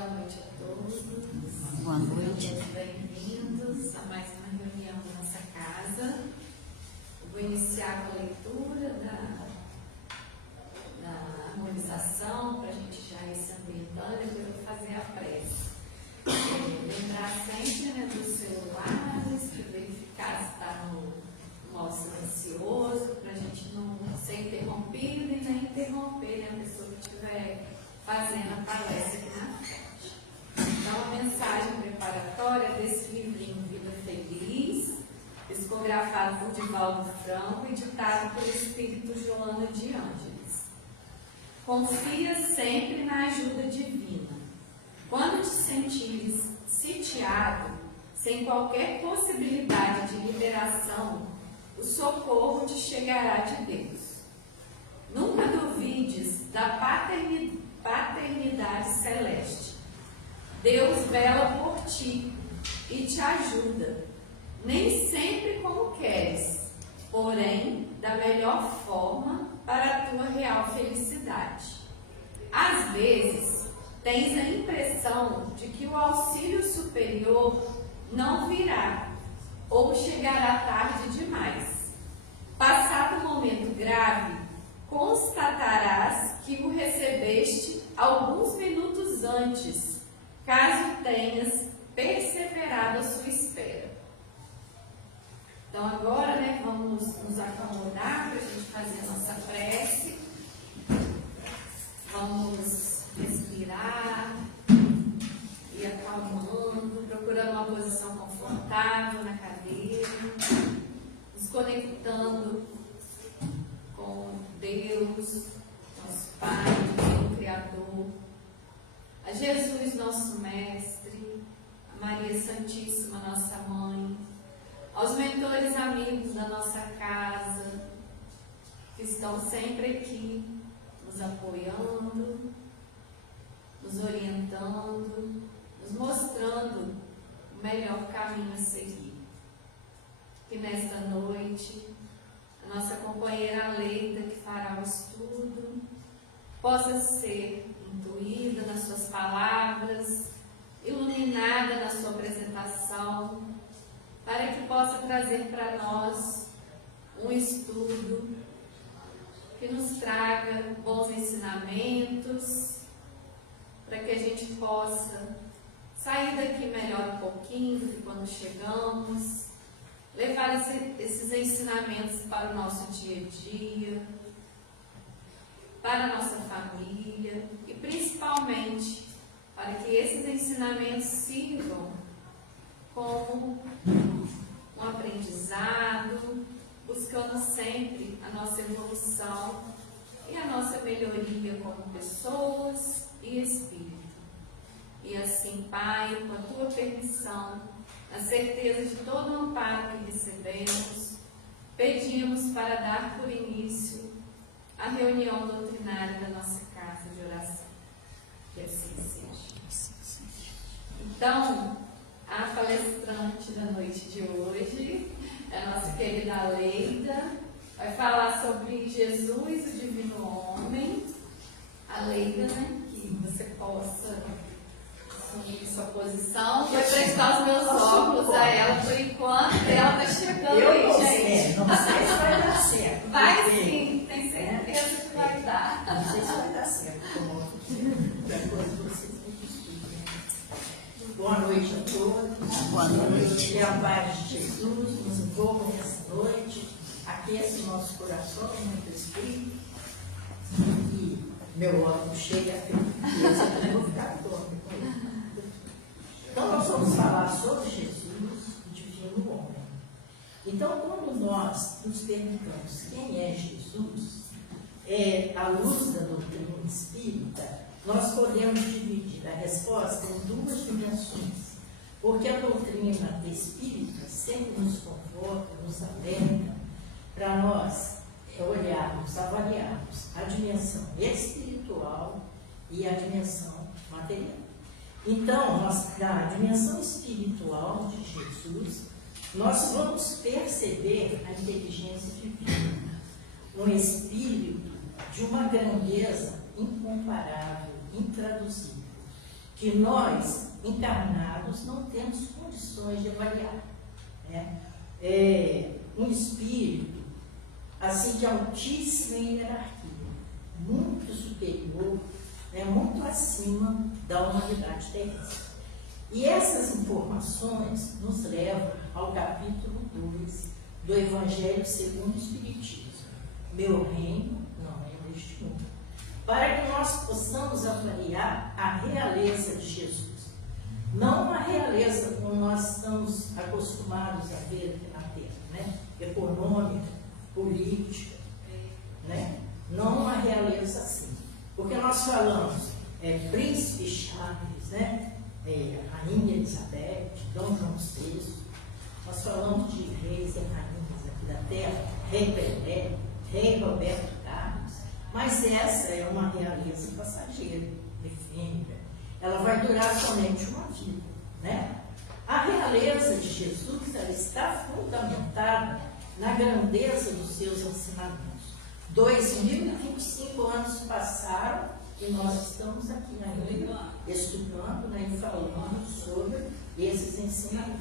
Boa noite a todos. Boa noite. Sejam bem-vindos a mais uma reunião da nossa casa. Eu vou iniciar com a leitura da harmonização, para a gente já ir se ambientando, e depois eu vou fazer a prece. Lembrar sempre, né, dos celulares, de verificar se está no modo silencioso, para a gente não ser interrompido e nem interromper, né, a pessoa que estiver fazendo a palestra aqui na frente. Então, a mensagem preparatória desse livrinho Vida Feliz, psicografado por Divaldo Franco e ditado pelo Espírito Joana de Ângeles. Confia sempre na ajuda divina. Quando te sentires sitiado, sem qualquer possibilidade de liberação, o socorro te chegará de Deus. Nunca duvides da paternidade celeste. Deus vela por ti e te ajuda, nem sempre como queres, porém da melhor forma para a tua real felicidade. Às vezes, tens a impressão de que o auxílio superior não virá ou chegará tarde demais. Passado o momento grave, constatarás que o recebeste alguns minutos antes, caso tenhas perseverado a sua espera. Então agora, né, vamos nos acomodar para a gente fazer a nossa prece. Vamos respirar e acalmando, procurando uma posição confortável na cadeira, nos conectando com Deus, nosso Pai, o Criador, a Jesus, nosso Mestre, a Maria Santíssima, nossa Mãe, aos mentores amigos da nossa casa, que estão sempre aqui, nos apoiando, nos orientando, nos mostrando o melhor caminho a seguir. Que nesta noite, a nossa companheira Leida, que fará o estudo, possa ser intuída nas suas palavras, iluminada na sua apresentação, para que possa trazer para nós um estudo que nos traga bons ensinamentos, para que a gente possa sair daqui melhor um pouquinho do que quando chegamos, levar esses ensinamentos para o nosso dia a dia, para a nossa família e principalmente para que esses ensinamentos sirvam como um aprendizado, buscando sempre a nossa evolução e a nossa melhoria como pessoas e espírito. E assim, Pai, com a Tua permissão, na certeza de todo o amparo que recebemos, pedimos para dar por início a reunião doutrinária da nossa casa de oração. Que assim seja. Então, a palestrante da noite de hoje, a nossa querida Leida, vai falar sobre Jesus, o Divino Homem. A Leida, né, que você possa assumir sua posição. Vou prestar os meus óculos a ela por enquanto. Ela está chegando aí, gente. Não sei se vai dar certo. Vai sim, tem certeza que vai dar. Não sei se vai dar certo. Boa noite a todos. Boa noite. Que a paz de Jesus nos envolva nessa noite, aqueça o nosso coração, muito espírito. E meu órgão chega a felicidade, eu vou ficar dormindo com ele. Então, nós vamos falar sobre Jesus, o Divino Homem. Então, quando nós nos perguntamos quem é Jesus, à luz da doutrina espírita, nós podemos dividir a resposta em duas dimensões, porque a doutrina espírita sempre nos conforta, nos alerta para nós olharmos, avaliarmos a dimensão espiritual e a dimensão material. Então, na dimensão espiritual de Jesus, nós vamos perceber a inteligência divina, um espírito de uma grandeza incomparável, intraduzível, que nós, encarnados, não temos condições de avaliar. Né? Um espírito assim de altíssima hierarquia, muito superior, né, muito acima da humanidade terrestre. E essas informações nos levam ao capítulo 2 do Evangelho segundo o Espiritismo. Meu reino não é deste mundo. Para que nós possamos avaliar a realeza de Jesus. Não uma realeza como nós estamos acostumados a ver aqui na Terra, né? Econômica, política, né? Não uma realeza assim. Porque nós falamos príncipe Charles, né? Rainha Elizabeth, Dom João VI, nós falamos de reis e rainhas aqui da Terra, rei Pelé, rei Roberto Carlos, mas essa é uma realeza passageira, efêmera. Ela vai durar somente uma vida, né? A realeza de Jesus, ela está fundamentada na grandeza dos seus ensinamentos. 2025 anos passaram e nós estamos aqui ainda estudando, né, e falando sobre esses ensinamentos.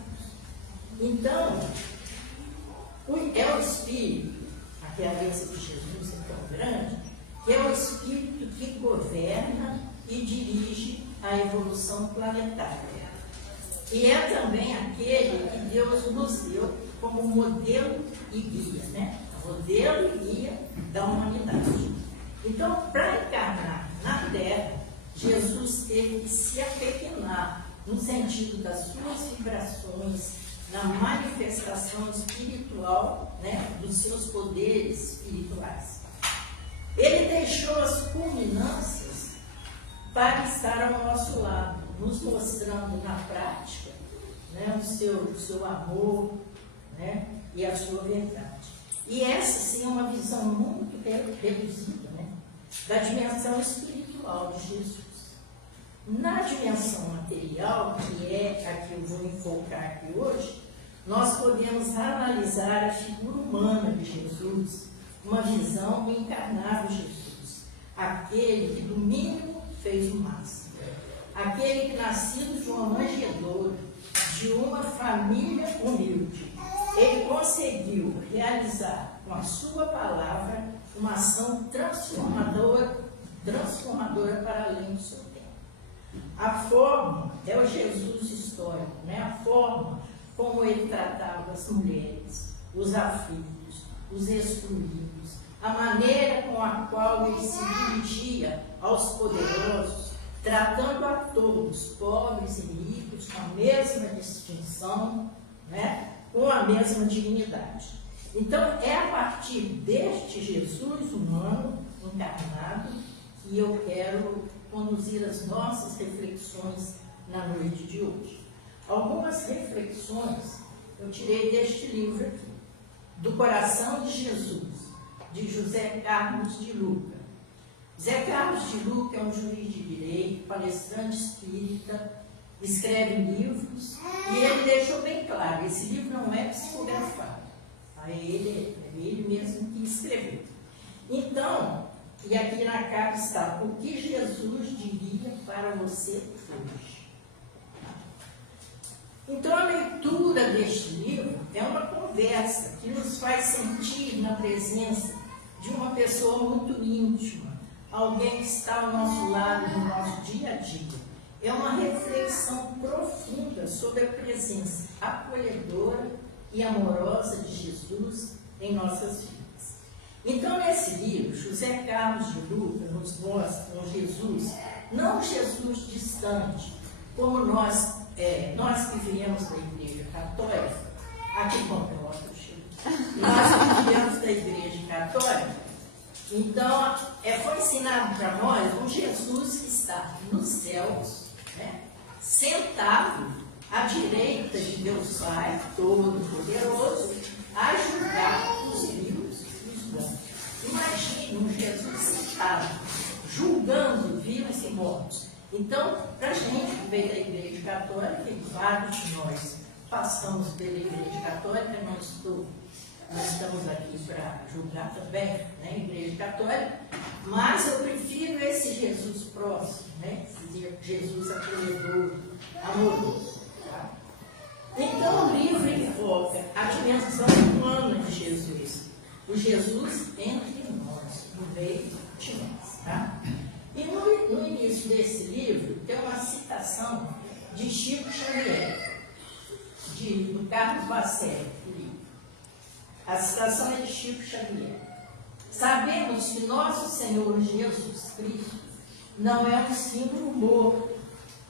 Então, é o Espírito, a realeza de Jesus é tão grande, que é o Espírito que governa e dirige a evolução planetária. E é também aquele que Deus nos deu como modelo e guia, né? Modelo e guia da humanidade. Então, para encarnar na Terra, Jesus teve que se apequenar no sentido das suas vibrações, na manifestação espiritual, né, dos seus poderes espirituais. Ele deixou as culminâncias para estar ao nosso lado, nos mostrando na prática, né, o seu amor, né, e a sua verdade. E essa sim é uma visão muito reduzida, né, da dimensão espiritual de Jesus. Na dimensão material, que é a que eu vou enfocar aqui hoje, nós podemos analisar a figura humana de Jesus, uma visão do encarnado Jesus, aquele que do mínimo fez o máximo, aquele que nascido de uma manjedoura, de uma família humilde, ele conseguiu realizar com a sua palavra uma ação transformadora para além do seu tempo. A forma é o Jesus histórico, né? A forma como ele tratava as mulheres, os aflitos, os excluídos, a maneira com a qual ele se dirigia aos poderosos, tratando a todos, pobres e ricos, com a mesma distinção, né? Com a mesma dignidade. Então, é a partir deste Jesus humano, encarnado, que eu quero conduzir as nossas reflexões na noite de hoje. Algumas reflexões eu tirei deste livro aqui, Do Coração de Jesus, de José Carlos de Luca. José Carlos de Luca é um juiz de direito, palestrante espírita, escreve livros, e ele deixou bem claro, esse livro não é psicografado, é ele mesmo que escreveu. Então, e aqui na capa está, o que Jesus diria para você hoje. Então, a leitura deste livro é uma conversa que nos faz sentir na presença de uma pessoa muito íntima, alguém que está ao nosso lado no nosso dia a dia. É uma reflexão profunda sobre a presença acolhedora e amorosa de Jesus em nossas vidas. Então, nesse livro, José Carlos de Luca nos mostra um Jesus, não um Jesus distante, como nós que viemos da Igreja Católica, aqui como é outro Chico, nós que viemos da Igreja Católica, então, foi ensinado para nós um Jesus que está nos céus, né, sentado à direita de Deus Pai, Todo-Poderoso, a julgar os vivos e os mortos. Imagine um Jesus sentado, julgando vivos e mortos. Então, para a gente que veio da Igreja Católica, e vários de nós passamos pela Igreja Católica, não estou nós estamos aqui para julgar também, né, Igreja Católica, mas eu prefiro esse Jesus próximo, né, esse Jesus acolhedor, amoroso. Tá? Então o livro invoca a dimensão humana de Jesus, o Jesus entre nós, no meio de nós. Tá? E no início desse livro tem uma citação de Chico Xavier, do Carlos Bacelli. A citação é de Chico Xavier. Sabemos que nosso Senhor Jesus Cristo não é um símbolo morto,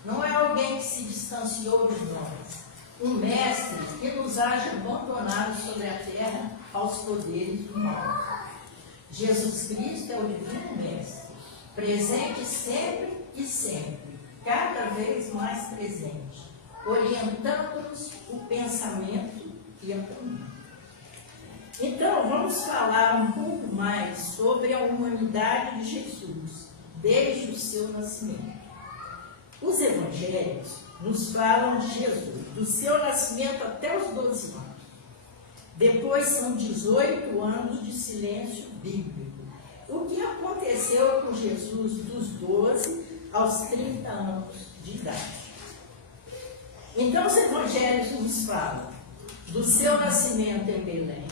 não é alguém que se distanciou de nós, um mestre que nos haja abandonado sobre a terra aos poderes do mal. Jesus Cristo é o divino mestre, presente sempre e sempre, cada vez mais presente, orientando-nos o pensamento e a conduta. Então, vamos falar um pouco mais sobre a humanidade de Jesus, desde o seu nascimento. Os evangelhos nos falam de Jesus, do seu nascimento até os 12 anos. Depois são 18 anos de silêncio bíblico. O que aconteceu com Jesus dos 12 aos 30 anos de idade? Então, os evangelhos nos falam do seu nascimento em Belém,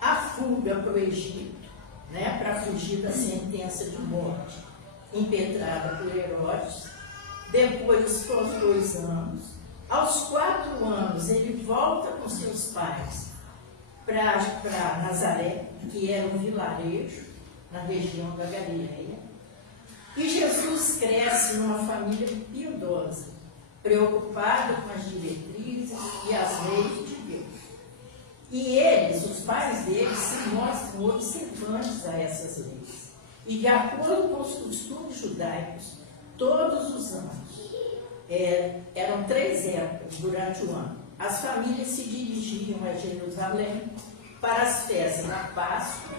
a fuga para o Egito, né, para fugir da sentença de morte impetrada por Herodes. Depois, com os 2 anos, aos 4 anos, ele volta com seus pais para Nazaré, que era um vilarejo na região da Galileia. E Jesus cresce numa família piedosa, preocupada com as diretrizes e as leis de Deus. E eles, os pais deles, se mostram observantes a essas leis. E de acordo com os costumes judaicos, todos os anos, eram 3 épocas durante o ano, as famílias se dirigiam a Jerusalém para as festas da Páscoa,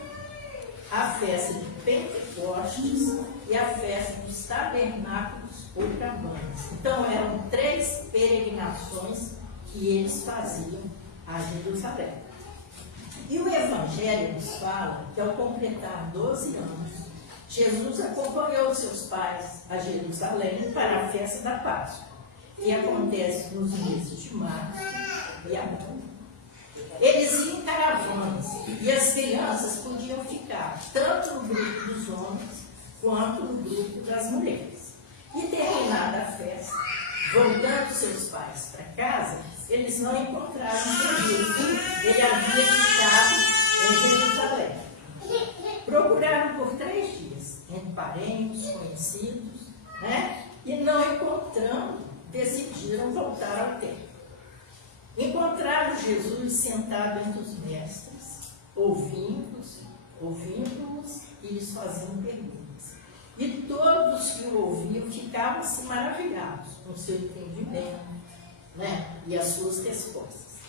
a festa de Pentecostes e a festa dos Tabernáculos ou Cabanas. Então, eram 3 peregrinações que eles faziam a Jerusalém. E o Evangelho nos fala que, ao completar 12 anos, Jesus acompanhou seus pais a Jerusalém para a festa da Páscoa, que acontece nos meses de março e abril. Eles iam em caravanas e as crianças podiam ficar tanto no grupo dos homens quanto no grupo das mulheres. E terminada a festa, voltando seus pais para casa, eles não encontraram Jesus. Ele havia ficado em Jerusalém. Procuraram por 3 dias, entre parentes, conhecidos, né? E não encontrando, decidiram voltar ao templo. Encontraram Jesus sentado entre os mestres, ouvindo-os, e lhes faziam perguntas. E todos que o ouviam ficavam-se maravilhados com o seu entendimento, né? E as suas respostas.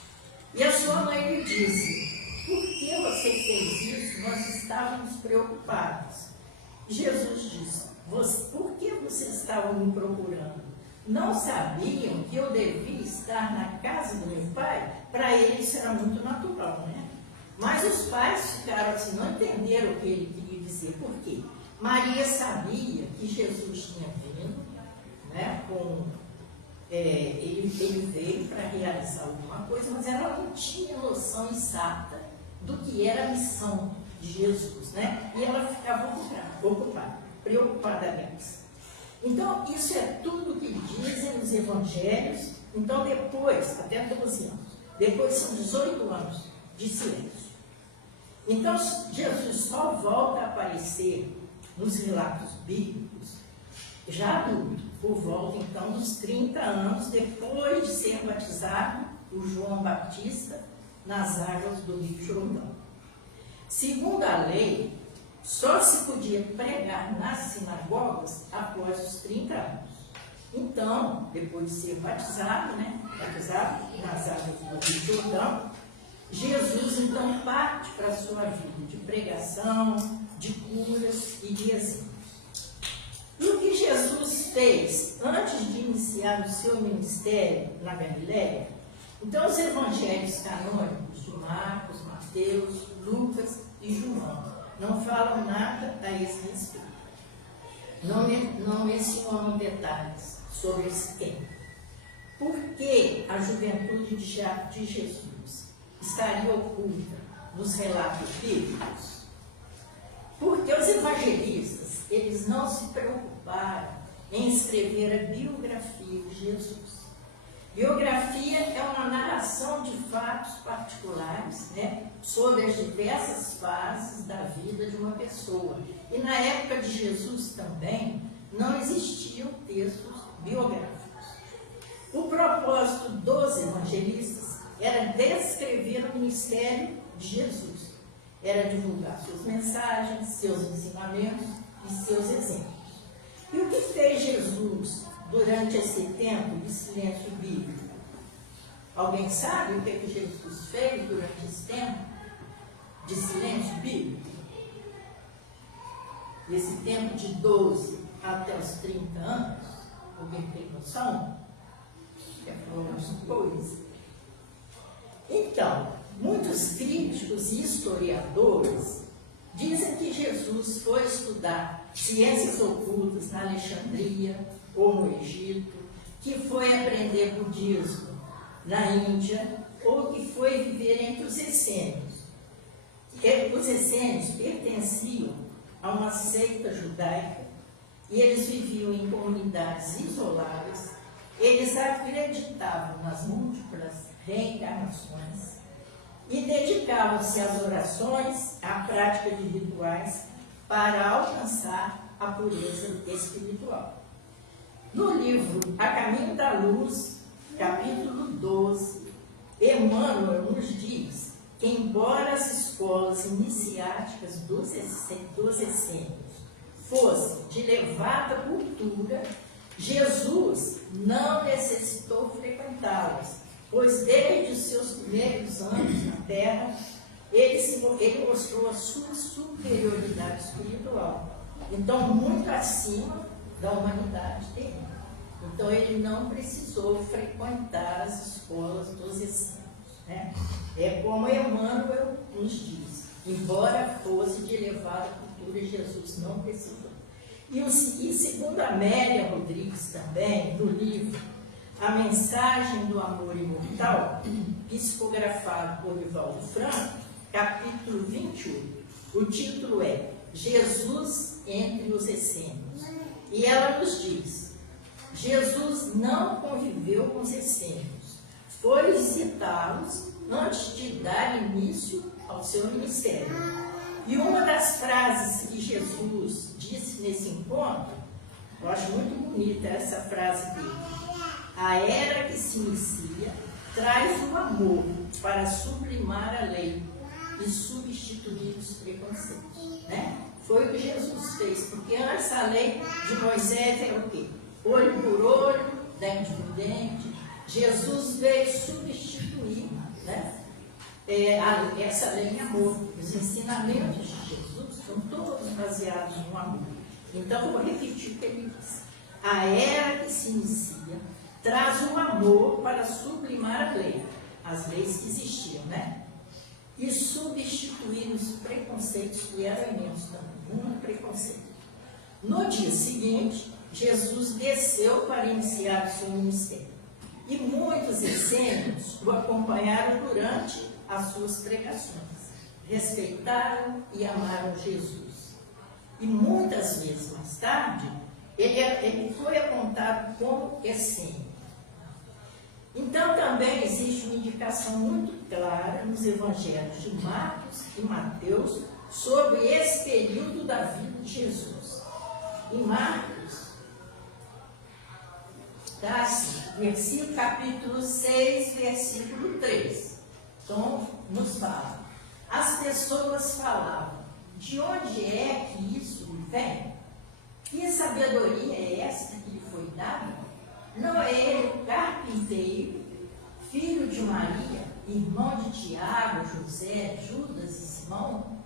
E a sua mãe lhe disse: por que você fez isso? Nós estávamos preocupados. Jesus disse: por que vocês estavam me procurando? Não sabiam que eu devia estar na casa do meu pai? Para ele isso era muito natural, né? Mas os pais ficaram assim, não entenderam o que ele queria dizer. Por quê? Maria sabia que Jesus tinha vindo, né, ele veio para realizar alguma coisa, mas ela não tinha noção exata do que era a missão de Jesus, né? E ela ficava ocupada, preocupada nelas. Então, isso é tudo que dizem os evangelhos. Então, depois, até 12 anos, depois são 18 anos de silêncio. Então, Jesus só volta a aparecer nos relatos bíblicos, já adulto, por volta, então, dos 30 anos, depois de ser batizado por João Batista nas águas do Rio Jordão. Segundo a lei, só se podia pregar nas sinagogas após os 30 anos. Então, depois de ser batizado, batizado nas águas do Rio Jordão, Jesus então parte para a sua vida de pregação, de curas e de exemplos. E o que Jesus fez antes de iniciar o seu ministério na Galileia? Então, os evangelhos canônicos de Marcos, Mateus, Lucas e João. Não falam nada a esse respeito. Não mencionam detalhes sobre esse tempo. Por que a juventude de Jesus estaria oculta nos relatos bíblicos? Porque os evangelistas, eles não se preocuparam em escrever a biografia de Jesus. Biografia é uma narração de fatos particulares, né, sobre as diversas fases da vida de uma pessoa. E na época de Jesus também não existiam textos biográficos. O propósito dos evangelistas era descrever o ministério de Jesus. Era divulgar suas mensagens, seus ensinamentos e seus exemplos. E o que fez Jesus durante esse tempo de silêncio bíblico? Alguém sabe o que Jesus fez durante esse tempo de silêncio bíblico? Esse tempo de 12 até os 30 anos? Alguém tem noção? É algumas coisas. Então, muitos críticos e historiadores dizem que Jesus foi estudar ciências ocultas na Alexandria ou no Egito, que foi aprender budismo na Índia, ou que foi viver entre os essênios. Os essênios pertenciam a uma seita judaica e eles viviam em comunidades isoladas. Eles acreditavam nas múltiplas reencarnações e dedicavam-se às orações, à prática de rituais para alcançar a pureza espiritual. No livro A Caminho da Luz, capítulo 12, Emmanuel nos diz que, embora as escolas iniciáticas dos essênios fossem de elevada cultura, Jesus não necessitou frequentá-las, pois desde os seus primeiros anos na Terra, ele mostrou a sua superioridade espiritual. Então, muito acima da humanidade dele. Então, ele não precisou frequentar as escolas dos essênios, né? É como Emmanuel nos diz, embora fosse de elevada cultura, Jesus não precisou. E segundo Amélia Rodrigues também, no livro A Mensagem do Amor Imortal, psicografado por Divaldo Franco, capítulo 21, o título é Jesus entre os essênios. E ela nos diz: Jesus não conviveu com os essênios, foi visitá-los antes de dar início ao seu ministério. E uma das frases que Jesus disse nesse encontro, eu acho muito bonita essa frase dele: a era que se inicia traz o amor para sublimar a lei e substituir os preconceitos, né? Foi o que Jesus fez, porque antes a lei de Moisés era o quê? Olho por olho, dente por dente. Jesus veio substituir, né, essa lei em amor. Os ensinamentos de Jesus são todos baseados no amor. Então, eu vou repetir o que ele disse. A era que se inicia traz o amor para sublimar a lei, as leis que existiam, né? E substituir os preconceitos que eram imensos também, muito preconceito. No dia seguinte, Jesus desceu para iniciar o seu ministério. E muitos essênios o acompanharam durante as suas pregações. Respeitaram e amaram Jesus. E muitas vezes mais tarde, ele foi apontado como essênio. Então também existe uma indicação muito clara nos evangelhos de Marcos e Mateus sobre esse período da vida de Jesus. Em Marcos, versículo capítulo 6, versículo 3. Então, nos fala: as pessoas falavam, de onde é que isso vem? Que sabedoria é esta que lhe foi dada? Não é ele o carpinteiro, filho de Maria, irmão de Tiago, José, Judas e Simão?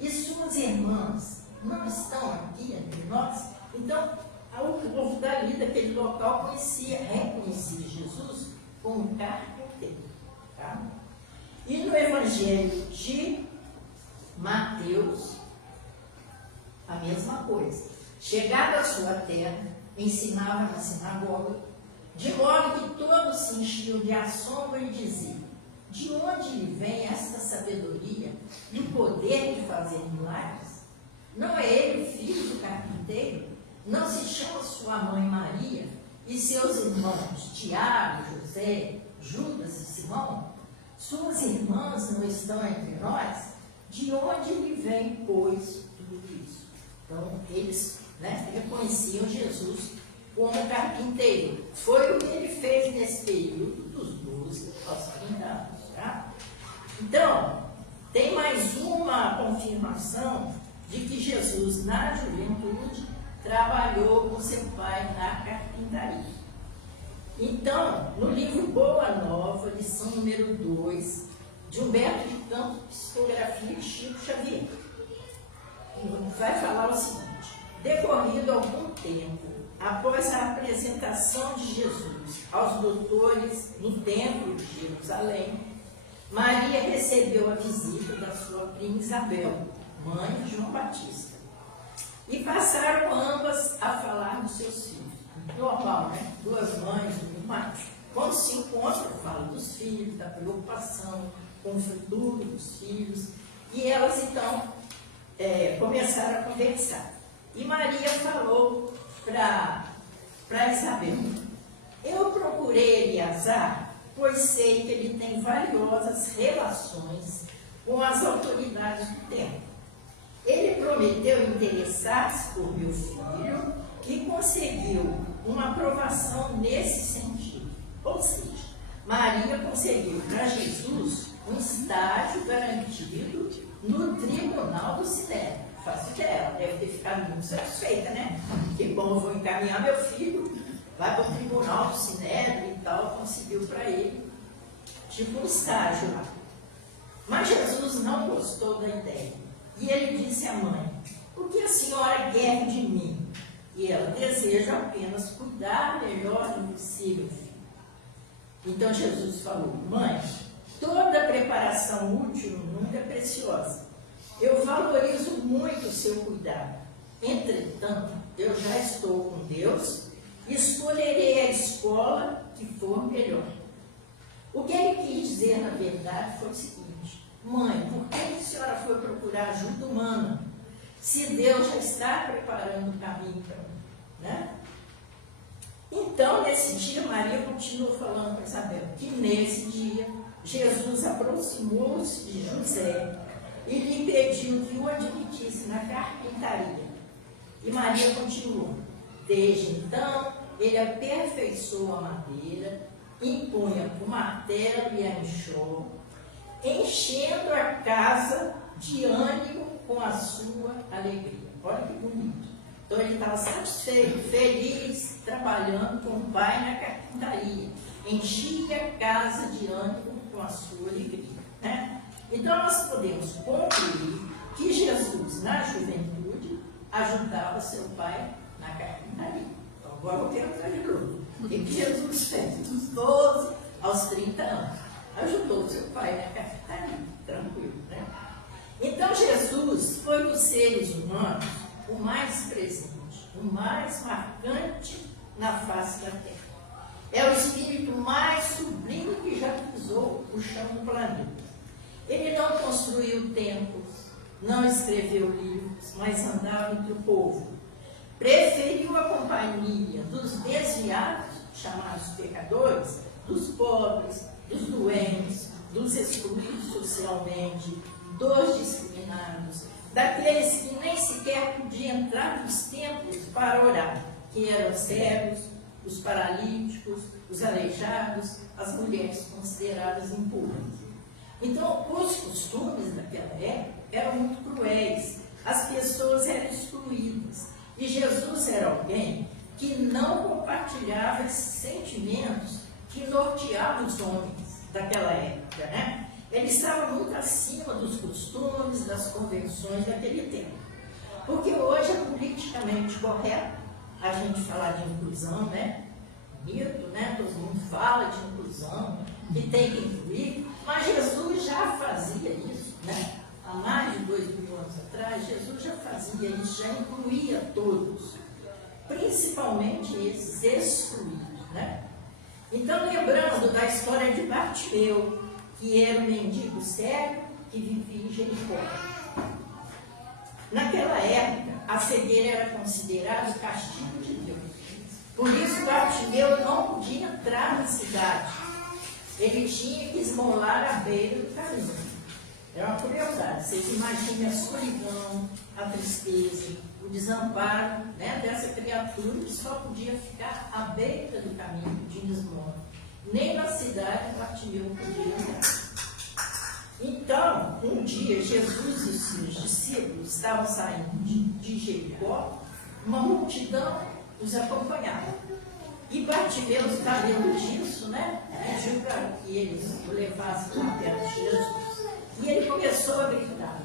E suas irmãs não estão aqui entre nós? Então, o povo dali, daquele local, reconhecia Jesus como carpinteiro. Tá? E no Evangelho de Mateus, a mesma coisa. Chegado à sua terra, ensinava na sinagoga, de modo que todos se enchiam de assombro e diziam: de onde lhe vem esta sabedoria e o poder de fazer milagres? Não é ele o filho do carpinteiro? Não se chama sua mãe Maria e seus irmãos Tiago, José, Judas e Simão? Suas irmãs não estão entre nós? De onde lhe vem, pois, tudo isso? Então, eles reconheciam Jesus como carpinteiro. Foi o que ele fez nesse período dos 12 aos 30 anos. Tá? Então, tem mais uma confirmação de que Jesus, na juventude, trabalhou com seu pai na carpintaria. Então, no livro Boa Nova, lição número 2, de Humberto de Campos, Psicografia de Chico Xavier, vai falar o seguinte: decorrido algum tempo, após a apresentação de Jesus aos doutores no templo de Jerusalém, Maria recebeu a visita da sua prima Isabel, mãe de João Batista, e passaram ambas a falar dos seus filhos. Normal, né? Duas mães, um pai. Quando se encontram, falam dos filhos, da preocupação com o futuro dos filhos, e elas então começaram a conversar. E Maria falou para Isabel: eu procurei Eleazar, pois sei que ele tem valiosas relações com as autoridades do tempo. Ele prometeu interessar-se por meu filho e conseguiu uma aprovação nesse sentido. Ou seja, Maria conseguiu para Jesus um estágio garantido no tribunal do Sinédrio. Fácil dela, deve ter ficado muito satisfeita, né? Que bom, eu vou encaminhar meu filho, vai para o tribunal do Sinédrio e tal, conseguiu para ele, tipo um estágio lá. Mas Jesus não gostou da ideia. E ele disse à mãe: o que a senhora quer de mim? E ela: deseja apenas cuidar melhor do possível, filho. Então Jesus falou: mãe, toda preparação útil no mundo é preciosa. Eu valorizo muito o seu cuidado. Entretanto, eu já estou com Deus e escolherei a escola que for melhor. O que ele quis dizer, na verdade, foi o seguinte: mãe, por que a senhora foi procurar ajuda humana, se Deus já está preparando o caminho para mim? Né? Então, nesse dia, Maria continuou falando para Isabel que nesse dia Jesus aproximou-se de José e lhe pediu que o admitisse na carpintaria. E Maria continuou: desde então, ele aperfeiçoou a madeira, impunha o martelo e a enxó, enchendo a casa de ânimo com a sua alegria. Olha que bonito. Então ele estava satisfeito, feliz, trabalhando com o pai na carpintaria. Enchia a casa de ânimo com a sua alegria. Né? Então nós podemos concluir que Jesus, na juventude, ajudava seu pai na carpintaria. Então agora eu quero trazer de novo. O que Jesus fez dos 12 aos 30 anos? Ajudou seu pai na carpintaria. Tranquilo, né? Então Jesus foi dos seres humanos o mais presente, o mais marcante na face da terra. É o espírito mais sublime que já pisou o chão do planeta. Ele não construiu templos, não escreveu livros, mas andava entre o povo. Preferiu a companhia dos desviados, chamados pecadores, dos pobres, dos doentes, dos excluídos socialmente, dos discriminados, daqueles que nem sequer podiam entrar nos templos para orar, que eram os cegos, os paralíticos, os aleijados, as mulheres consideradas impuras. Então, os costumes daquela época eram muito cruéis, as pessoas eram excluídas, e Jesus era alguém que não compartilhava esses sentimentos que norteavam os homens daquela época, né? Ele estava muito acima dos costumes, das convenções daquele tempo. Porque hoje é politicamente correto a gente falar de inclusão, né? Mito, né? Todo mundo fala de inclusão, que tem que incluir, mas Jesus já fazia isso, né? fazia isso, já incluía todos, principalmente esses excluídos, né? Então, lembrando da história de Bartimeu, que era um mendigo cego que vivia em Jericó. Naquela época, a cegueira era considerada o castigo de Deus. Por isso, Bartimeu não podia entrar na cidade. Ele tinha que esmolar à beira do caminho. Era uma crueldade. Vocês imaginem a solidão, a tristeza, o desamparo, né, dessa criatura que só podia ficar à beira do caminho de esmola. Nem na cidade Bartimeu podia entrar. Então, um dia, Jesus e os seus discípulos estavam saindo de Jericó, uma multidão os acompanhava. E Bartimeu, sabendo disso, né, pediu para que eles o levassem para perto de Jesus. E ele começou a gritar: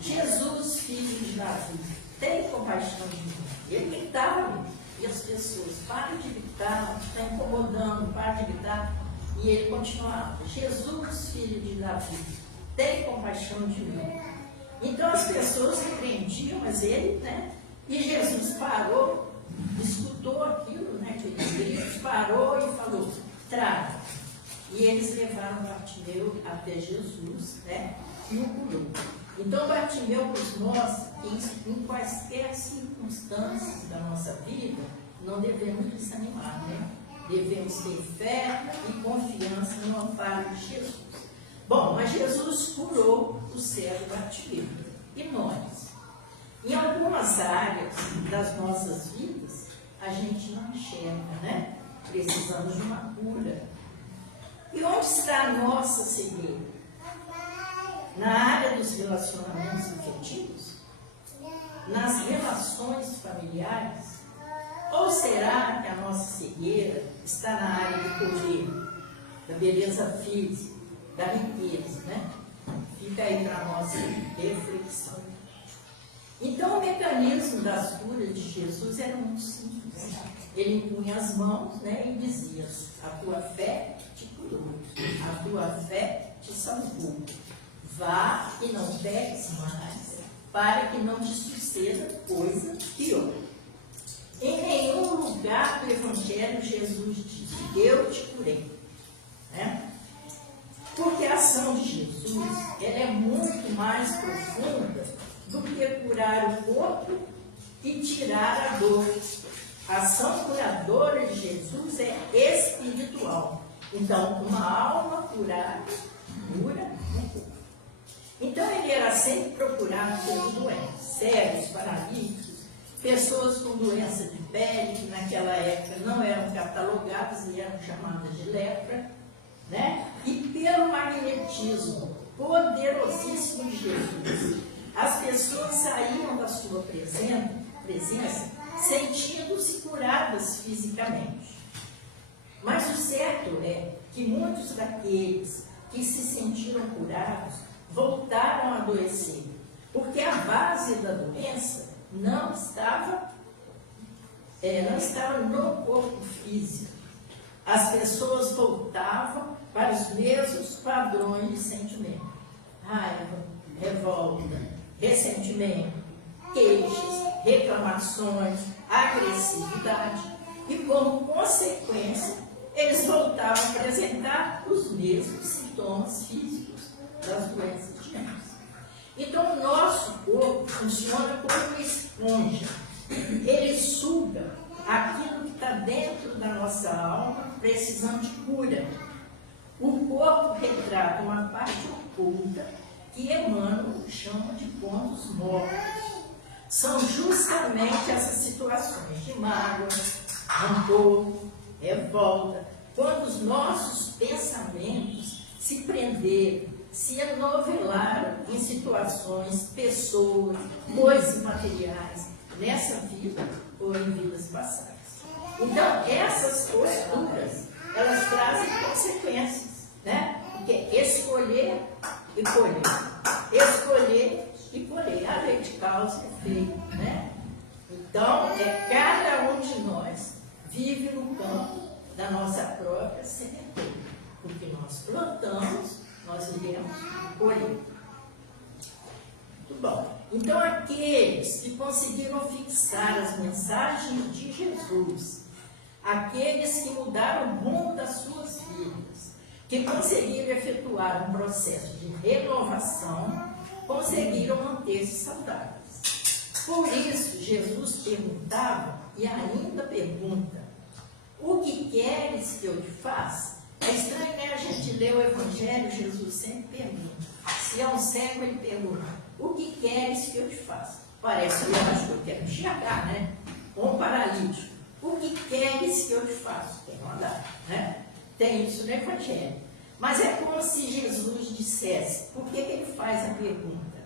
Jesus, filho de Davi, tem compaixão de mim. Ele gritava, e as pessoas: para de gritar, está incomodando, para de gritar. E ele continuava: Jesus, filho de Davi, tem compaixão de mim. Então as pessoas repreendiam, mas ele, né? E Jesus parou, escutou aquilo, né? Aqueles gritos, parou e falou: traga. E eles levaram Bartimeu até Jesus, né? E o curou. Então Bartimeu nos mostra que em quaisquer circunstâncias da nossa vida não devemos desanimar, né? Devemos ter fé e confiança no amparo de Jesus. Bom, mas Jesus curou o cego Bartimeu. E nós? Em algumas áreas das nossas vidas, a gente não enxerga, né? Precisamos de uma cura. E onde está a nossa cegueira? Na área dos relacionamentos afetivos? Nas relações familiares? Ou será que a nossa cegueira está na área do poder, da beleza física, da riqueza, né? Fica aí para a nossa reflexão. Então, o mecanismo das curas de Jesus era muito simples. Ele impunha as mãos, né, e dizia: a tua fé te curou, a tua fé te salvou. Vá e não peques mais, para que não te suceda coisa pior. Em nenhum lugar do Evangelho Jesus disse: eu te curei, né? Porque a ação de Jesus, ela é muito mais profunda do que curar o corpo e tirar a dor. A ação curadora de Jesus é espiritual. Então, uma alma curada cura o corpo. Então, ele era sempre procurado pelos doentes, cegos, paralíticos, pessoas com doença de pele, que naquela época não eram catalogadas e eram chamadas de lepra, né? E pelo magnetismo poderosíssimo de Jesus, as pessoas saíam da sua presença sentindo-se curadas fisicamente. Mas o certo é que muitos daqueles que se sentiram curados voltaram a adoecer, porque a base da doença não estava no corpo físico. As pessoas voltavam para os mesmos padrões de sentimento: raiva, revolta, ressentimento, queixas, reclamações, agressividade. E como consequência, eles voltavam a apresentar os mesmos sintomas físicos das doenças de antes. Então, o nosso corpo funciona como uma esponja. Ele suga aquilo que está dentro da nossa alma, precisando de cura. O corpo retrata uma parte oculta que Emmanuel chama de pontos mortos. São justamente essas situações de mágoa, rancor, revolta, quando os nossos pensamentos se prenderam, se enovelaram em situações, pessoas, coisas materiais, nessa vida ou em vidas passadas. Então, essas posturas, elas trazem consequências, né? Porque escolher e colher, escolher e colher, a lei de causa e efeito, né? Então, cada um de nós vive no campo da nossa própria sementeira, porque nós plantamos, nós iremos colher. Muito bom. Então, aqueles que conseguiram fixar as mensagens de Jesus, aqueles que mudaram o rumo das suas vidas, que conseguiram efetuar um processo de renovação, conseguiram manter-se saudáveis. Por isso, Jesus perguntava e ainda pergunta: o que queres que eu te faça? É estranho, né? A gente lê o Evangelho, Jesus sempre pergunta. Se é um cego, ele pergunta: o que queres que eu te faça? Parece lógico, eu quero enxergar, né? Ou um paralítico: o que queres que eu te faça? Quero andar, né? Tem isso no Evangelho. Mas é como se Jesus dissesse. Por que ele faz a pergunta?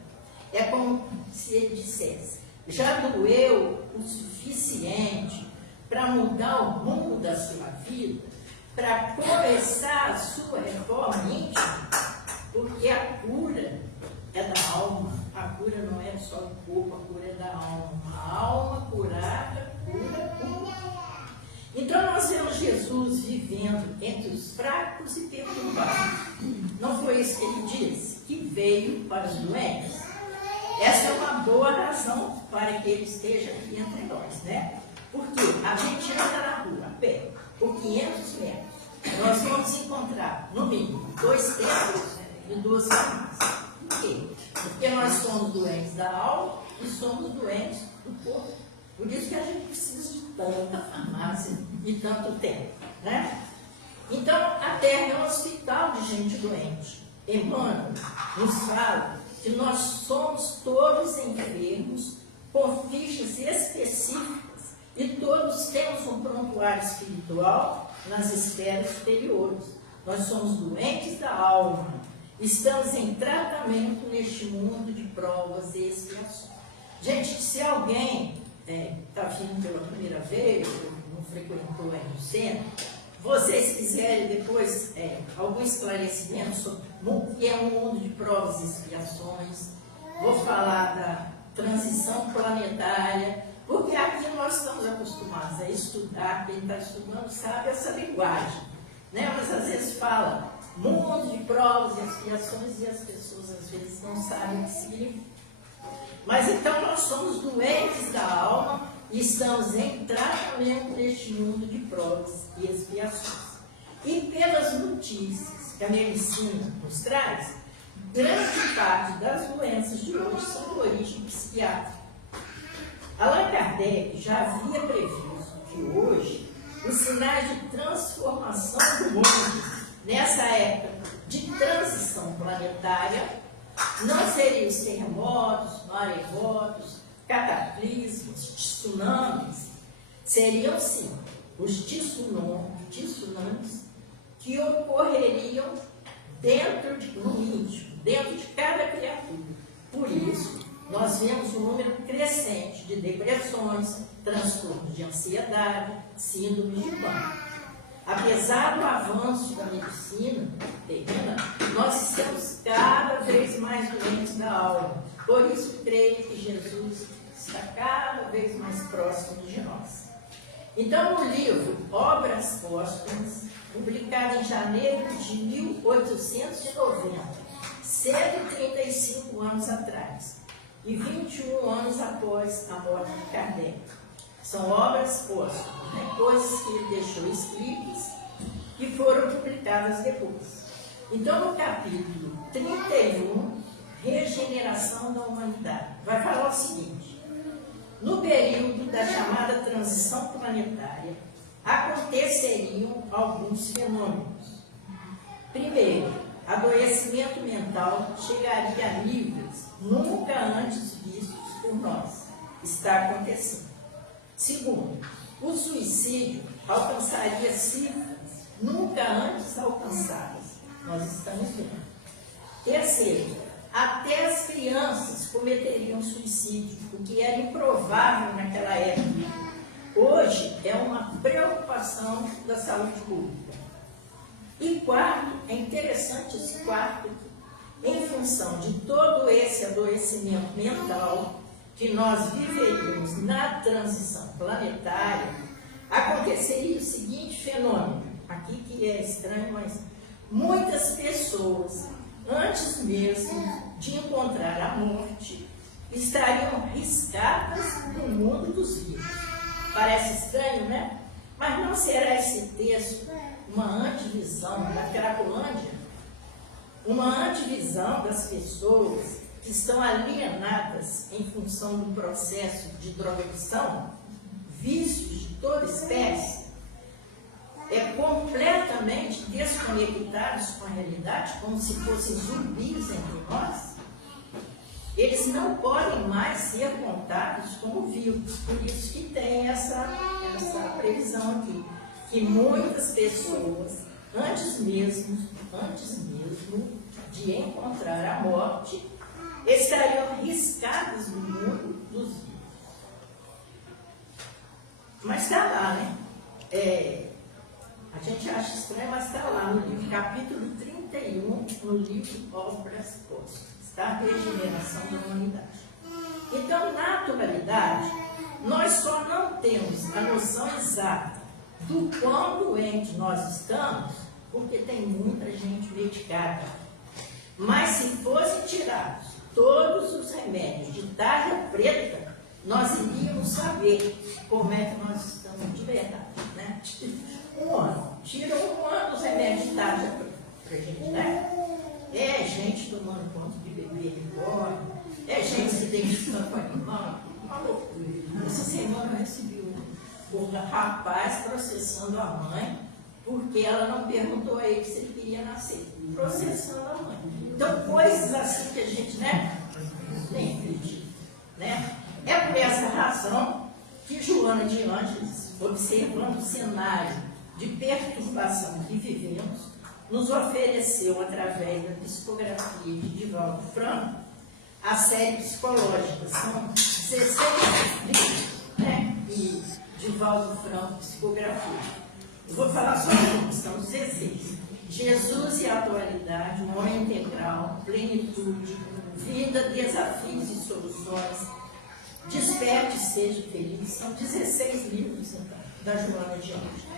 É como se ele dissesse: já doeu o suficiente para mudar o rumo da sua vida, para começar a sua reforma íntima? Porque a cura é da alma, a cura não é só do corpo, a cura é da alma. Uma alma curada, cura tudo. Então nós vemos Jesus vivendo entre os fracos e perturbados. Não foi isso que ele disse? Que veio para os doentes. Essa é uma boa razão para que ele esteja aqui entre nós, né? Porque a gente anda na rua, a pé, por 500 metros. Nós vamos encontrar, no mínimo, 2 templos e 2 farmácias. Por quê? Porque nós somos doentes da alma e somos doentes do corpo. Por isso que a gente precisa de tanta farmácia e tanto tempo, né? Então, a Terra é um hospital de gente doente. Emmanuel nos fala que nós somos todos enfermos com fichas específicas e todos temos um prontuário espiritual nas esferas superiores. Nós somos doentes da alma. Estamos em tratamento neste mundo de provas e expiações. Gente, se alguém está vindo pela primeira vez, ou não frequentou aí no centro, vocês quiserem depois algum esclarecimento sobre o que é um mundo de provas e expiações, vou falar da transição planetária, porque aqui nós estamos acostumados a estudar, quem está estudando sabe essa linguagem, né? Mas às vezes fala mundo de provas e expiações e as pessoas às vezes não sabem o que significa. Mas então nós somos doentes da alma e estamos em tratamento neste mundo de provas e expiações. E pelas notícias que a medicina nos traz, grande parte das doenças de hoje são de origem psiquiátrica. Allan Kardec já havia previsto que hoje os sinais de transformação do mundo, nessa época de transição planetária, não seriam os terremotos, maremotos, cataclismos, tsunamis, seriam sim os tsunamis que ocorreriam no íntimo, dentro de cada criatura. Por isso, nós vemos um número crescente de depressões, transtornos de ansiedade, síndromes de pânico. Apesar do avanço da medicina terrena, nós estamos cada vez mais doentes da alma. Por isso, creio que Jesus está cada vez mais próximo de nós. Então, no livro Obras Póstumas, publicado em janeiro de 1890, 135 anos atrás, e 21 anos após a morte de Kardec, são obras póstumas, né? Coisas que ele deixou escritas e foram publicadas depois. Então, no capítulo 31, Regeneração da Humanidade, vai falar o seguinte: no período da chamada transição planetária, aconteceriam alguns fenômenos. Primeiro, adoecimento mental chegaria a níveis nunca antes vistos por nós. Está acontecendo. Segundo, o suicídio alcançaria cifras nunca antes alcançadas. Nós estamos vendo. Terceiro, até as crianças cometeriam suicídio, o que era improvável naquela época. Hoje é uma preocupação da saúde pública. E quarto, é interessante esse quarto, em função de todo esse adoecimento mental que nós viveríamos na transição planetária, aconteceria o seguinte fenômeno, aqui que é estranho, mas muitas pessoas, antes mesmo de encontrar a morte, estariam riscadas no mundo dos vivos. Parece estranho, né? Mas não será esse texto uma antivisão da Cracolândia? Uma antivisão das pessoas que estão alienadas em função do processo de drogadição, vícios de toda espécie, completamente desconectados com a realidade, como se fossem zumbis entre nós? Eles não podem mais ser contados como vivos. Por isso que tem essa previsão aqui, que muitas pessoas, antes mesmo de encontrar a morte, estariam riscadas no mundo dos vivos. Mas está lá, né? A gente acha estranho, mas está lá no livro, capítulo 31, no livro Obras Póstumas, está? A regeneração da humanidade. Então, na atualidade, nós só não temos a noção exata do quão doente nós estamos, porque tem muita gente medicada. Mas se fossem tirados todos os remédios de tarja preta, nós iríamos saber como é que nós estamos de verdade, né? Tira um ano os remédios de tarja preta pra gente, né? É gente tomando conta de bebê embora, é gente se identificando com animal, uma loucura. Essa semana eu recebi um rapaz processando a mãe, porque ela não perguntou a ele se ele queria nascer. Processando a mãe. Então, coisas assim que a gente, né, nem acredita, né? É por essa razão que Joana de Ângeles, observando o cenário de perturbação que vivemos, nos ofereceu, através da psicografia de Divaldo Franco, a série psicológica. São 16 livros, né? E Divaldo Franco, psicografia. Eu vou falar só um, são 16. Jesus e a atualidade, um homem integral, plenitude, vida, desafios e soluções, desperte e seja feliz. São 16 livros, então, da Joana de Ângeles.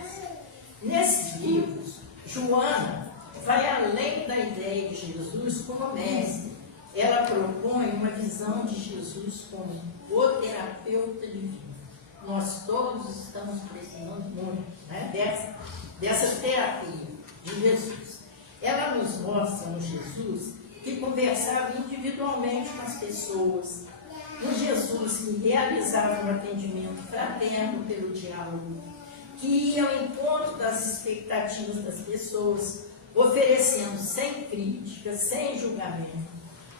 Nesses livros, Joana vai além da ideia de Jesus como mestre. Ela propõe uma visão de Jesus como o terapeuta divino. Nós todos estamos precisando muito, né, dessa terapia de Jesus. Ela nos mostra no Jesus que conversava individualmente com as pessoas, no Jesus que realizava um atendimento fraterno pelo diálogo, que ia ao encontro das expectativas das pessoas, oferecendo sem crítica, sem julgamento,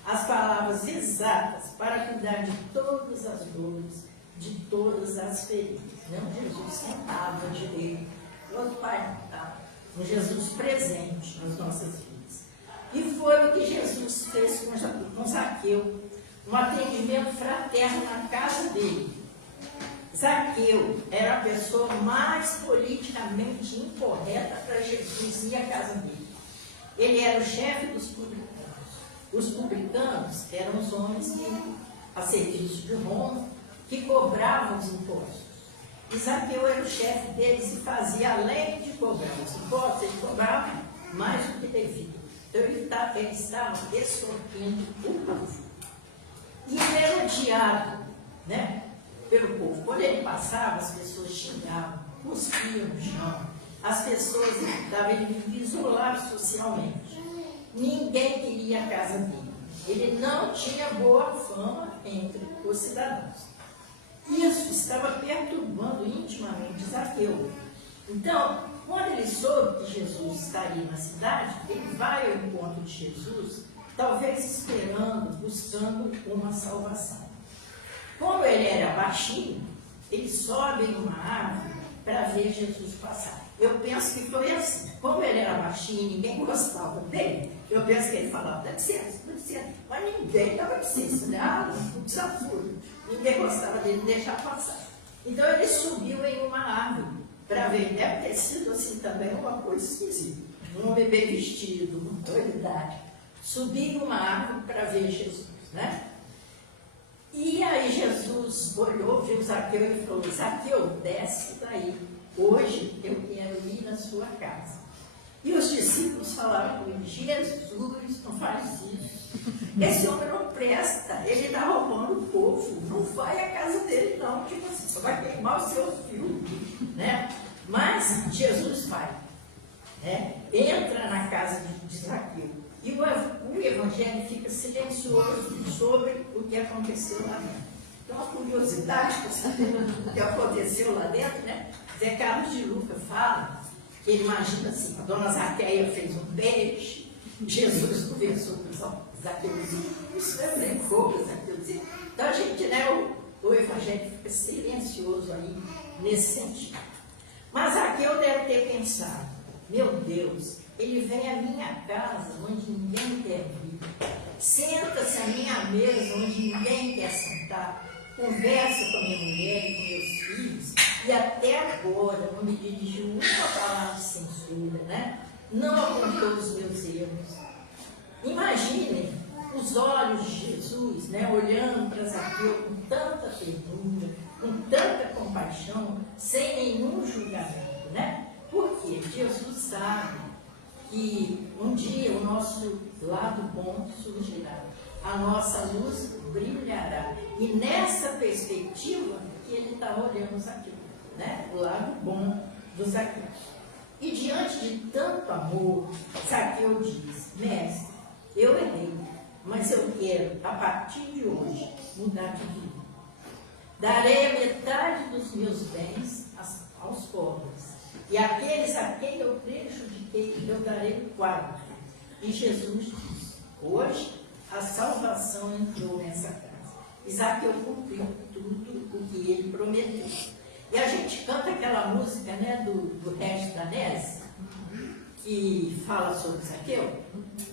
as palavras exatas para cuidar de todas as dores, de todas as feridas. Não Jesus sentado à direita, outro Pai estava, um Jesus presente nas nossas vidas. E foi o que Jesus fez com Zaqueu, um atendimento fraterno na casa dele. Zaqueu era a pessoa mais politicamente incorreta para Jesus ir à casa dele. Ele era o chefe dos publicanos. Os publicanos eram os homens que, a serviço de Roma, que cobravam os impostos. E Zaqueu era o chefe deles e fazia, além de cobrar os impostos, ele cobrava mais do que devia. Então ele estava extorquindo o povo. E ele era odiado, né, pelo povo. Quando ele passava, as pessoas xingavam, cuspiam no chão. As pessoas ele vivia isolado socialmente. Ninguém queria a casa dele. Ele não tinha boa fama entre os cidadãos. Isso estava perturbando intimamente Zaqueu. Então, quando ele soube que Jesus estaria na cidade, ele vai ao encontro de Jesus, talvez esperando, buscando uma salvação. Como ele era baixinho, ele sobe em uma árvore para ver Jesus passar. Eu penso que foi assim. Como ele era baixinho e ninguém gostava dele, eu penso que ele falava, dá licença, mas ninguém dava licença, né? Um desafio. Ninguém gostava dele deixar passar. Então ele subiu em uma árvore para ver. Deve ter sido assim também uma coisa esquisita. Um homem bem vestido, com autoridade. Subiu em uma árvore para ver Jesus, né? E aí Jesus olhou, viu Zaqueu e falou, Zaqueu, desce daí. Hoje eu quero ir na sua casa. E os discípulos falaram com ele, Jesus, não faz isso. Esse homem não presta, ele está roubando o povo, não vai à casa dele não, tipo assim, só vai queimar os seus filhos, né? Mas Jesus vai, né? Entra na casa de Zaqueu, e o evangelho fica silencioso sobre o que aconteceu lá dentro. Então, uma curiosidade para saber o que aconteceu lá dentro, né? Zé Carlos de Luca fala que ele imagina assim, a dona Zaqueia fez um peixe, Jesus conversou com Zaqueu, isso é bem pouco, Zaqueu dizia. Então a gente, né, o evangelho fica silencioso aí nesse sentido. Mas Zaqueu deve ter pensado, meu Deus, ele vem à minha casa onde ninguém quer vir, senta-se à minha mesa onde ninguém quer sentar, conversa com a minha mulher e com meus filhos, e até agora não me dirigiu uma palavra de censura, né? Não apontou os meus erros. Imaginem os olhos de Jesus, né, olhando para Zaqueu com tanta ternura, com tanta compaixão, sem nenhum julgamento, né? Porque Jesus sabe que um dia o nosso lado bom surgirá, a nossa luz brilhará. E nessa perspectiva que ele está olhando Zaqueu, né? O lado bom do Zaqueu. E diante de tanto amor, Zaqueu diz, mestre, eu errei, mas eu quero, a partir de hoje, mudar de vida. Darei a metade dos meus bens aos pobres, e aqueles a quem eu prejudiquei, eu darei o quarto. E Jesus diz, hoje a salvação entrou nessa casa. E Zaqueu cumpriu tudo o que ele prometeu. E a gente canta aquela música, né, do Regis Danese, que fala sobre Zaqueu.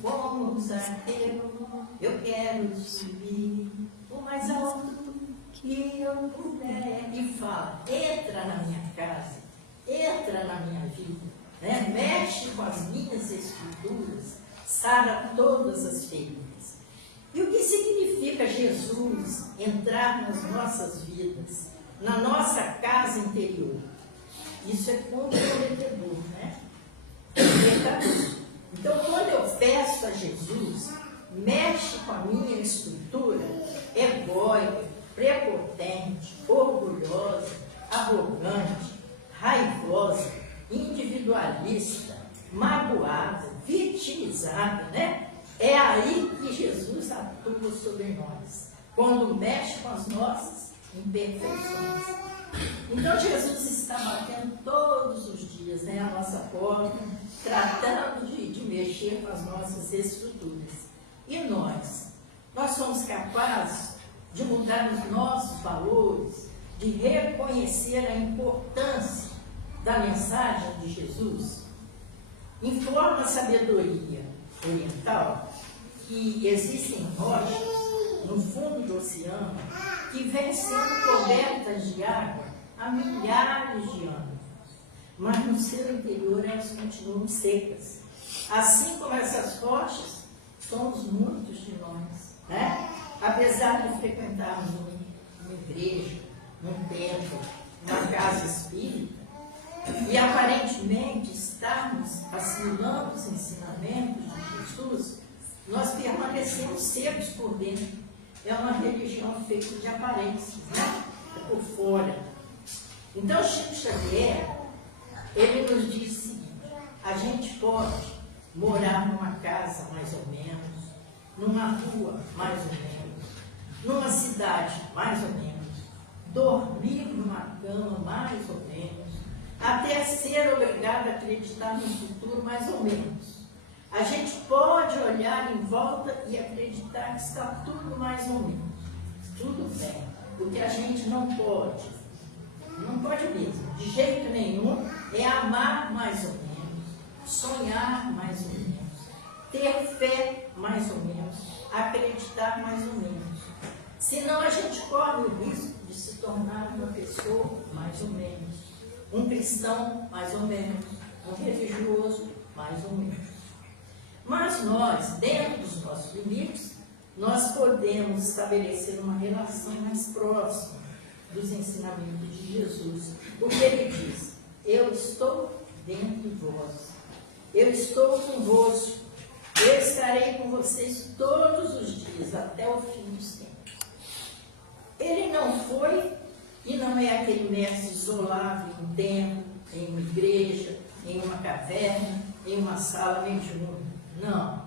Como Zaqueu, eu quero subir o mais alto que eu puder. E fala, entra na minha casa, entra na minha vida, né? Mexe com as minhas estruturas, sara todas as feridas. E o que significa Jesus entrar nas nossas vidas, na nossa casa interior? Isso é comprometedor, né? Então, quando eu peço a Jesus, mexe com a minha estrutura egóica, prepotente, orgulhosa, arrogante, raivosa, individualista, magoada, vitimizada, né? É aí que Jesus atua sobre nós, quando mexe com as nossas imperfeições. Então Jesus está batendo todos os dias, né, a nossa porta, tratando de mexer com as nossas estruturas. E nós somos capazes de mudar os nossos valores, de reconhecer a importância da mensagem de Jesus? Informa a sabedoria oriental que existem rochas no fundo do oceano que vêm sendo cobertas de água há milhares de anos, mas no seu interior elas continuam secas. Assim como essas rochas, somos muitos de nós, né? Apesar de frequentarmos uma igreja, um templo, uma casa espírita, e aparentemente estarmos assimilando os ensinamentos de Jesus, nós permanecemos secos por dentro. É uma religião feita de aparências, né? Por fora. Então Chico Xavier, ele nos diz o seguinte: a gente pode morar numa casa mais ou menos, numa rua mais ou menos, numa cidade mais ou menos, dormir numa cama mais ou menos, até ser obrigado a acreditar no futuro mais ou menos. A gente pode olhar em volta e acreditar que está tudo mais ou menos. Tudo bem. O que a gente não pode mesmo, de jeito nenhum, é amar mais ou menos, sonhar mais ou menos, ter fé mais ou menos, acreditar mais ou menos. Senão a gente corre o risco de se tornar uma pessoa mais ou menos, um cristão mais ou menos, um religioso mais ou menos. Mas nós, dentro dos nossos limites, nós podemos estabelecer uma relação mais próxima dos ensinamentos de Jesus. O que ele diz? Eu estou dentro de vós. Eu estou convosco. Eu estarei com vocês todos os dias, até o fim dos tempos. Ele não foi e não é aquele mestre isolado em um templo, em uma igreja, em uma caverna, em uma sala mediúnica. Não.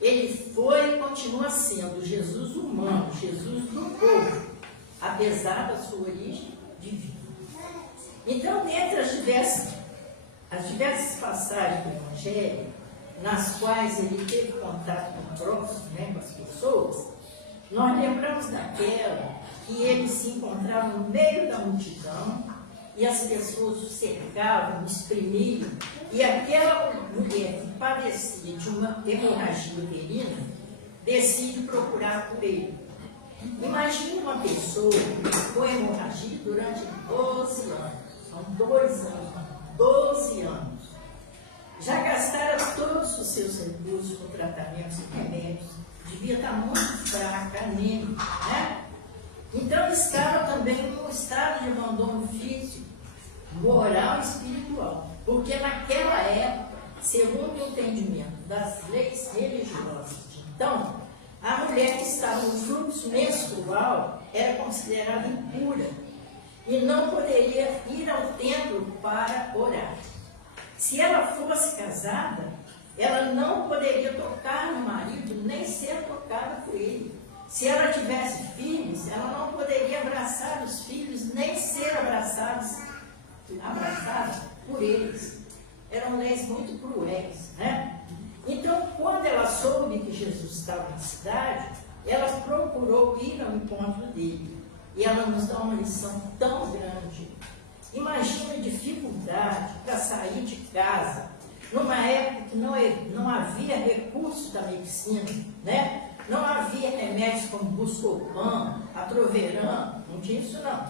Ele foi e continua sendo Jesus humano, Jesus do povo, apesar da sua origem divina. Então, dentre as diversas passagens do Evangelho, nas quais ele teve contato com o próximo, com as pessoas, nós lembramos daquela que ele se encontrava no meio da multidão e as pessoas o cercavam, o exprimiam, e aquela mulher que padecia de uma hemorragia uterina decide procurar por ele. Imagine uma pessoa com hemorragia durante 12 anos, são 2 anos, 12 anos. Já gastara todos os seus recursos com tratamentos e remédios, devia estar muito fraca, anêmica, né? Então estava também num estado de abandono físico, moral e espiritual, porque naquela época, segundo o entendimento das leis religiosas de então, a mulher que estava no fluxo menstrual era considerada impura e não poderia ir ao templo para orar. Se ela fosse casada, ela não poderia tocar no marido, nem ser tocada por ele. Se ela tivesse filhos, ela não poderia abraçar os filhos, nem ser abraçada por eles. Eram leis muito cruéis, né? Então, quando ela soube que Jesus estava na cidade, ela procurou ir ao encontro dele. E ela nos dá uma lição tão grande. Imagina a dificuldade para sair de casa, numa época que não havia recurso da medicina, né? Não havia remédios como Buscopan, Atroveran, não tinha isso não.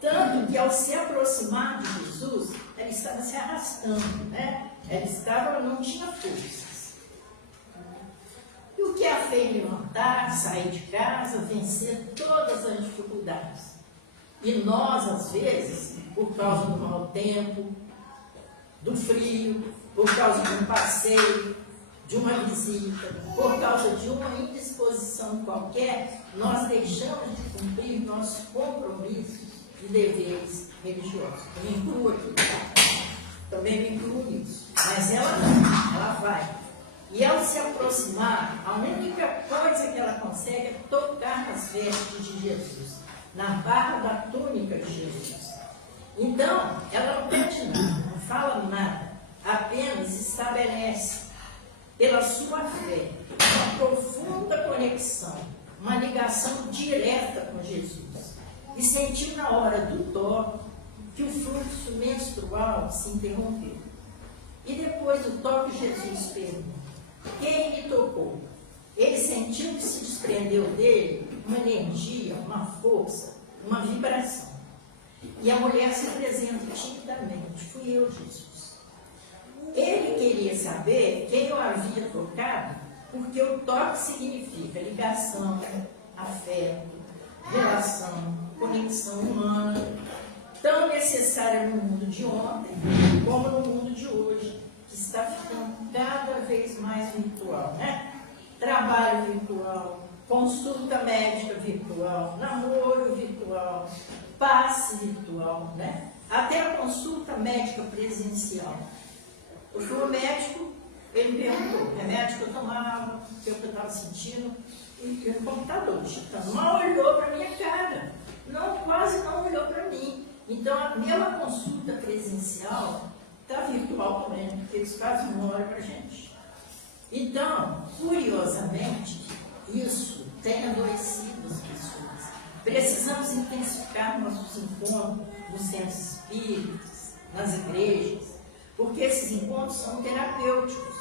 Tanto que ao se aproximar de Jesus, ela estava se arrastando, né? Ela não tinha forças. E o que a fez levantar, sair de casa, vencer todas as dificuldades? E nós, às vezes, por causa do mau tempo, do frio, por causa de um passeio, de uma visita, por causa de uma indisposição qualquer, nós deixamos de cumprir nossos compromissos e deveres religiosos. Eu me incluo aqui, também me incluo nisso. Mas ela não, ela vai. E ao se aproximar, a única coisa que ela consegue é tocar nas vestes de Jesus, na barra da túnica de Jesus. Então, ela não pede nada, não fala nada, apenas estabelece, pela sua fé, uma profunda conexão, uma ligação direta com Jesus. E sentiu na hora do toque que o fluxo menstrual se interrompeu. E depois do toque, Jesus perguntou: quem lhe tocou? Ele sentiu que se desprendeu dele uma energia, uma força, uma vibração. E a mulher se apresenta timidamente: fui eu, Jesus. Ele queria saber quem o havia tocado, porque o toque significa ligação, afeto, relação, conexão humana, tão necessária no mundo de ontem como no mundo de hoje, que está ficando cada vez mais virtual, né? Trabalho virtual, consulta médica virtual, namoro virtual, passe virtual, né? Até a consulta médica presencial. Eu fui ao médico, ele me perguntou o remédio que eu tomava, o que eu estava sentindo, e no computador, digitando. Mal olhou para a minha cara, quase não olhou para mim. Então, a mesma consulta presencial está virtual também, porque eles quase não olham para a gente. Então, curiosamente, isso tem adoecido as pessoas. Precisamos intensificar nossos encontros nos centros espíritas, nas igrejas, porque esses encontros são terapêuticos,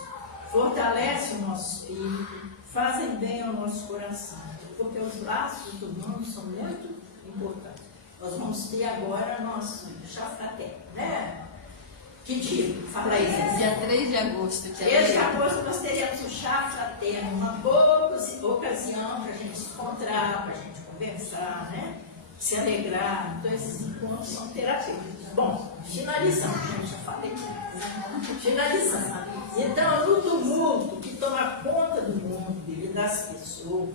fortalecem o nosso espírito, fazem bem ao nosso coração, porque os laços humanos são muito importantes. Nós vamos ter agora nosso chá fraterno, né? Que dia? Fala aí, Zé. Dia 3 de agosto. 3 de agosto nós teremos o chá fraterno, uma boa ocasião para a gente se encontrar, para a gente conversar, né? se alegrar. Então, esses encontros são terapêuticos. Bom, finalizando, eu já falei. Finalizando. Então, no tumulto que toma conta do mundo e das pessoas,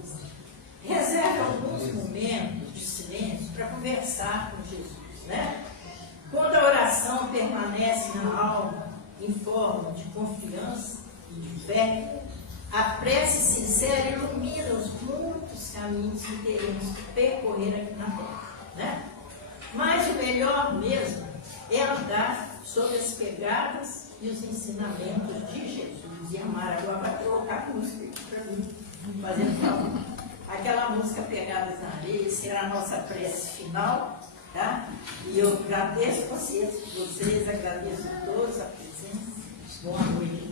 reserve alguns momentos de silêncio para conversar com Jesus, né? Quando a oração permanece na alma em forma de confiança e de fé, a prece sincera ilumina os muitos caminhos que teremos que percorrer aqui na Terra, né? Mas o melhor mesmo é andar sob as pegadas e os ensinamentos de Jesus. E a Mara agora vai colocar a música aqui para mim, fazendo favor. Aquela música Pegadas na Areia será a nossa prece final, tá? E eu agradeço vocês, agradeço a todos a presença. Boa noite.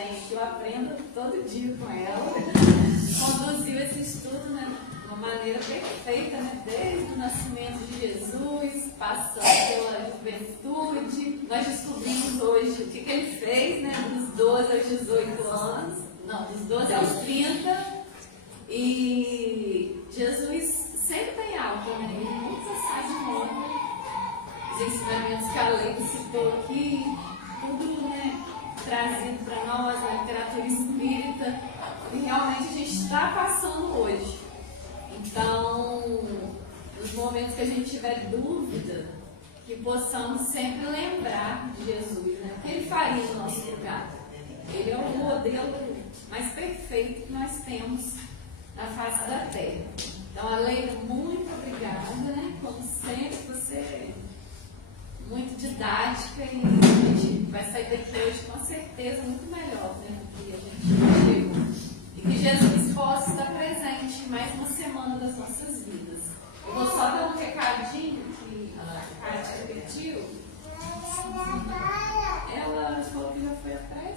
tem aqui, eu aprendo todo dia com ela. Conduziu esse estudo, né, de uma maneira perfeita, né, desde o nascimento de Jesus, passando pela juventude. Nós descobrimos hoje o que ele fez, né, dos 12 aos 18 anos, não, dos 12 aos 30. E Jesus sempre está em alta, né? Ele nunca sai de moda. Os ensinamentos que a Leila citou aqui, tudo, né, trazido para nós, a literatura espírita, e realmente a gente está passando hoje. Então, nos momentos que a gente tiver dúvida, que possamos sempre lembrar de Jesus, né? O que ele faria no nosso lugar. Ele é o modelo mais perfeito que nós temos na face da terra. Então, a Leila, muito obrigada, né? Como sempre, você é muito didática e a gente vai sair daqui hoje com certeza muito melhor, né, do que a gente chegou. E que Jesus possa estar presente mais uma semana das nossas vidas. Eu vou só dar um recadinho que a Kátia repetiu. Ela falou que já foi atrás.